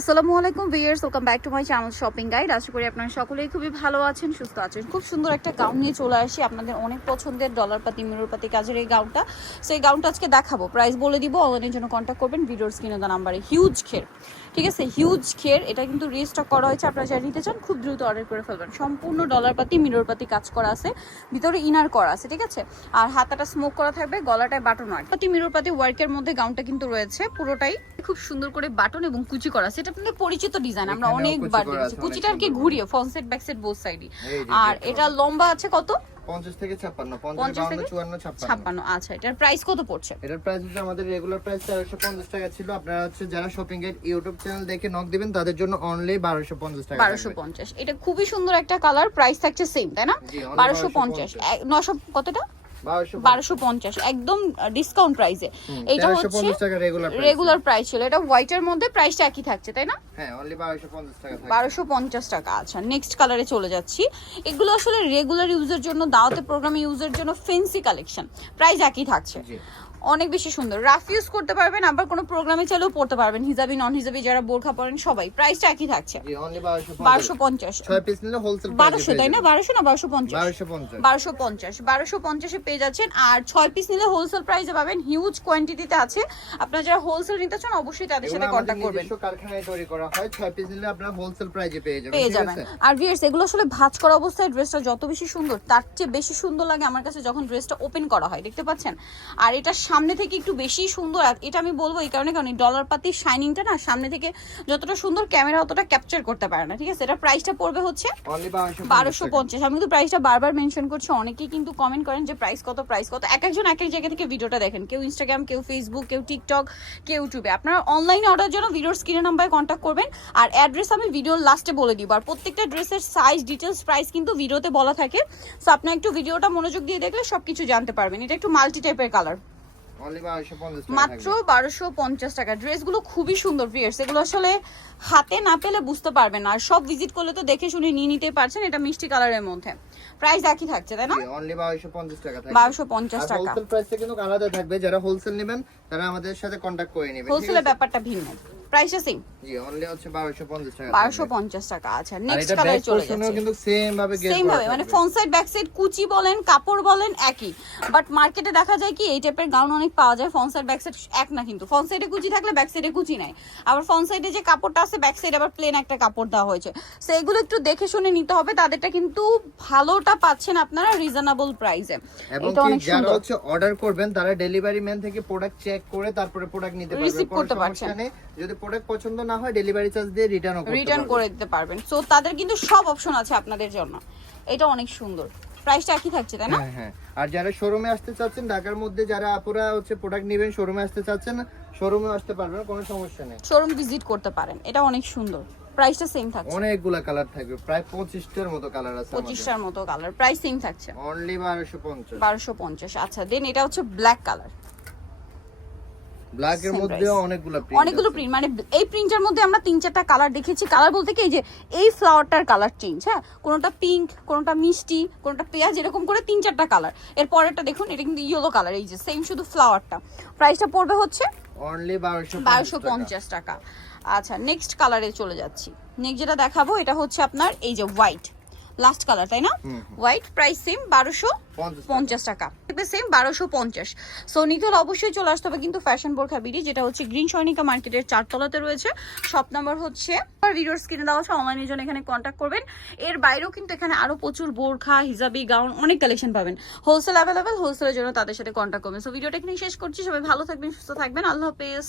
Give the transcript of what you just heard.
আসসালামু আলাইকুম viewers, welcome back to my channel shopping guide. আশা করি আপনারা সকলেই খুবই ভালো আছেন, সুস্থ আছেন। খুব সুন্দর একটা গাউন নিয়ে চলে আসি আপনাদের অনেক পছন্দের ডলার পাতি মিরর পাতি কাজের এই গাউনটা। সেই গাউনটা আজকে দেখাবো। প্রাইস বলে দিব অনলাইনের জন্য কন্ট্যাক্ট করবেন, ভিডিওর স্ক্রিনে দেওয়া নাম্বারে হিউজ খের। ঠিক আছে হিউজ খের এটা কিন্তু রিস্টক করা হয়েছে। আপনারা যারা নিতে চান খুব দ্রুত অর্ডার করে ফেলবেন। সম্পূর্ণ ডলার পাতি মিরর পাতি কাজ করা আছে ভিতরে ইনার করা আছে ঠিক আছে? আর হাতাটা স্মোক করা থাকবে গলাটায় বাটন ওয়ার্ক পাতি মিরর পাতি ওয়ার্কের মধ্যে গাউনটা কিন্তু রয়েছে পুরোটাই খুব সুন্দর করে বাটন এবং কুচি করা আছে। এটা আপনাদের পরিচিত ডিজাইন আমরা অনেকবার দেখেছি। কুচিটার অনেক কি ঘুরিয়ে front side back side both সাইডই আর এটা লম্বা আছে কত? পঞ্চাশ থেকে ছাপ্পান্ন পঞ্চাশ পঞ্চাশ বাউন্ন থেকে চুয়ান্ন ছাপ্পান্ন। ছাপ্পান্ন। আচ্ছা এটার প্রাইস কত পড়ছে? এটার প্রাইস হচ্ছে আমাদের রেগুলার প্রাইস তেরোশো পঞ্চাশ টাকা ছিল। আপনারা হচ্ছে যারা শপিং এর ইউটিউব চ্যানেল দেখে নক দিবেন তাদের জন্য অনলি বারোশো পঞ্চাশ টাকা বারোশো পঞ্চাশ। এটা খুবই সুন্দর একটা কালার প্রাইস থাকছে সেম তাই না? জি, only বারোশো পঞ্চাশ। নশো কতটা? বারোশো পঞ্চাশ। একদম ডিসকাউন্ট প্রাইসে এটা হচ্ছে রেগুলার প্রাইস ছিল। এটা হোয়াইটের মধ্যে প্রাইসটা একই থাকছে তাই না? হ্যাঁ বারোশো পঞ্চাশ টাকা আচ্ছা নেক্সট কালারে চলে যাচ্ছি। এগুলো আসলে রেগুলার ইউজের জন্য দাওয়াতে প্রোগ্রামে ইউজের জন্য ফেন্সি কালেকশন প্রাইস একই থাকছে। অনেক বেশি সুন্দর। রাফ ইউজ করতে পারবেন আবার কোনো প্রোগ্রামে চাইলেও পড়তে পারবেন। হিজাবি নন হিজাবি যারা বোরখা পরেন সবাই প্রাইসটা একই থাকছে। জি অনলি বারোশো পঞ্চাশ। ছয় পিস নিলে হোলসেল বারোশো তাই না? বারোশো না বারোশো পঞ্চাশ? বারোশো পঞ্চাশ। বারোশো পঞ্চাশে। পেয়ে যাচ্ছেন। আর ছয় পিস নিলে হোলসেল প্রাইসে পাবেন। হিউজ কোয়ান্টিটিতে আছে। আপনারা যারা হোলসেল নিতে চান অবশ্যই তাদের সাথে কন্ট্যাক্ট করবেন। কারখানায় তৈরি করা হয়। ছয় পিস নিলে আপনারা হোলসেল প্রাইজে পেয়ে যাবেন। পেয়ে যাবেন। আর ভিয়ার্স এগুলো আসলে ভাঁজ করা অবস্থায় ড্রেসটা যত বেশি সুন্দর তার চেয়ে বেশি সুন্দর লাগে আমার কাছে যখন ড্রেসটা ওপেন করা হয়। দেখতে পাচ্ছেন? আর এটা সামনে থেকে একটু বেশি সুন্দর এটা আমি বলব এই কারণে কারণ ডলার পাতির শাইনিংটা না সামনে থেকে যতটা সুন্দর ক্যামেরা অতটা ক্যাপচার করতে পারে না ঠিক আছে? এটা প্রাইসটা পড়বে হচ্ছে বারোশো পঞ্চাশ আমি কিন্তু প্রাইসটা বারবার মেনশন করছি অনেকেই কিন্তু কমেন্ট করেন যে প্রাইস কত প্রাইস কত। এক একজন এক এক জায়গা থেকে ভিডিওটা দেখেন কেউ ইনস্টাগ্রাম কেউ ফেসবুক কেউ টিকটক কেউ ইউটিউবে আপনারা অনলাইনে অর্ডার জন্য ভিডিওর স্ক্রিনের নাম্বারে কন্ট্যাক্ট করবেন আর অ্যাড্রেস আমি ভিডিওর লাস্টে বলে দিব। আর প্রত্যেকটা ড্রেসের সাইজ ডিটেলস প্রাইস কিন্তু ভিডিওতে বলা থাকে। সো আপনি একটু ভিডিওটা মনোযোগ দিয়ে দেখলে সবকিছু জানতে পারবেন। এটা একটু মাল্টি টাইপের কালার মাত্র বারোশো পঞ্চাশ টাকা। ড্রেসগুলো খুবই সুন্দর ভিয়ার্স এগুলো আসলে হাতে না পেলে বুঝতে পারবেন আর সব ভিজিট করলে তো দেখে শুনে নিয়ে নিতে পারছেন। এটা মিষ্টি কালারের মধ্যে। প্রাইস একই থাকছে তাই না? অনলি বারোশো পঞ্চাশ টাকা থাকবে বারোশো পঞ্চাশ টাকা। হোলসেল প্রাইসটা কিন্তু আলাদা থাকবে। যারা হোলসেল নেবেন তারা আমাদের সাথে কন্ট্যাক্ট করে নেবেন হোলসেলের ব্যাপারটা ভিন্ন। প্রাইসটা সেম জি অনলি হচ্ছে বারোশো পঞ্চাশ টাকা বারোশো থাকবে। পঞ্চাশ টাকা আচ্ছা নেক্সট কালারে চলে যাচ্ছে কিন্তু সেম ভাবে সেম ভাবে মানে ফ্রন্ট সাইড ব্যাক সাইড কুচি বলেন কাপড় বলেন একই। বাট মার্কেটে দেখা যায় কি এই টাইপের গাউন অনেক পাওয়া যায় ফ্রন্ট সাইড ব্যাক সাইড এক না কিন্তু। ফ্রন্ট সাইডে কুচি থাকলে ব্যাক সাইডে কুচি নাই। আবার ফ্রন্ট সাইডে যে কাপড়টা আছে ব্যাক সাইডে আবার প্লেন একটা কাপড় দেওয়া হয়েছে। সো এগুলো একটু দেখে শুনে নিতে হবে তাদেরটা কিন্তু ভালোটা পাচ্ছেন আপনারা রিজনেবল প্রাইসে এবং এটা কি যারা হচ্ছে অর্ডার করবেন তারা ডেলিভারি ম্যান থেকে প্রোডাক্ট চেক করে তারপরে প্রোডাক্ট নিতে পারবেন কোনো করতে পারছেন। যদি প্রোডাক্ট পছন্দ না হয় ডেলিভারি চার্জ দিয়ে রিটার্নও করতে রিটার্ন করে দিতে পারবেন। সো তাদের কিন্তু সব অপশন আছে আপনাদের জন্য। এটা অনেক সুন্দর। প্রাইসটা একই থাকছে তাই না? হ্যাঁ হ্যাঁ। আর যারা শোরুমে আসতে চাচ্ছেন ঢাকার মধ্যে যারা আপুরা হচ্ছে প্রোডাক্ট নেবেন শোরুমে আসতে চাচ্ছেন শোরুমে আসতে পারবেন কোনো সমস্যা নেই। শোরুম ভিজিট করতে পারেন। এটা অনেক সুন্দর। প্রাইসটা সেম থাকছে। অনেকগুলা কালার থাকবে প্রায় পঁচিশটার মতো কালার আছে পঁচিশটার মতো কালার প্রাইস সেম থাকছে। অনলি বারোশো পঞ্চাশ। বারোশো পঞ্চাশ আচ্ছা দেন এটা হচ্ছে ব্ল্যাক কালার ব্ল্যাক এর Same মধ্যেও price. অনেকগুলো অনেকগুলো প্রিন্ট মানে এই প্রিন্টের মধ্যে আমরা তিন চারটা কালার দেখেছি। কালার বলতে কি এই যে এই ফ্লাওয়ারটার কালার চেঞ্জ হ্যাঁ? কোনোটা পিঙ্ক কোনোটা মিষ্টি কোনোটা পেঁয়াজ এরকম করে তিন চারটা কালারের পরেরটা দেখুন এটা কিন্তু ইয়েলো কালার এই যে সেম শুধু ফ্লাওয়ারটা প্রাইসটা পড়বে হচ্ছে অনলি টাকা। আচ্ছা নেক্সট কালারে চলে যাচ্ছি। নেক্সট যেটা দেখাবো এটা হচ্ছে আপনার এই যে হোয়াইট লাস্ট কালার তাই না? হোয়াইট প্রাইস সেম বারোশো পঞ্চাশ টাকা। সেম বারোশো পঞ্চাশ। সো নিতে হলে অবশ্যই চলে আসতে হবে কিন্তু ফ্যাশন বোরখা বিডি যেটা হচ্ছে গ্রিন সৈনিকা মার্কেটের চারতলাতে রয়েছে। শপ নাম্বার হচ্ছে আর ভিডিওর স্ক্রিনে দেওয়া আছে অনলাইনের জন্য এখানে কন্ট্যাক্ট করবেন। এর বাইরেও কিন্তু এখানে আরও প্রচুর বোরখা হিজাবি গাউন অনেক কালেকশন পাবেন। হোলসেল অ্যাভেলেবেল হোলসেলের জন্য তাদের সাথে কন্ট্যাক্ট করবেন। সো ভিডিওটা এখানে শেষ করছি। সবাই ভালো থাকবেন সুস্থ থাকবেন। আল্লাহ হাফেজ।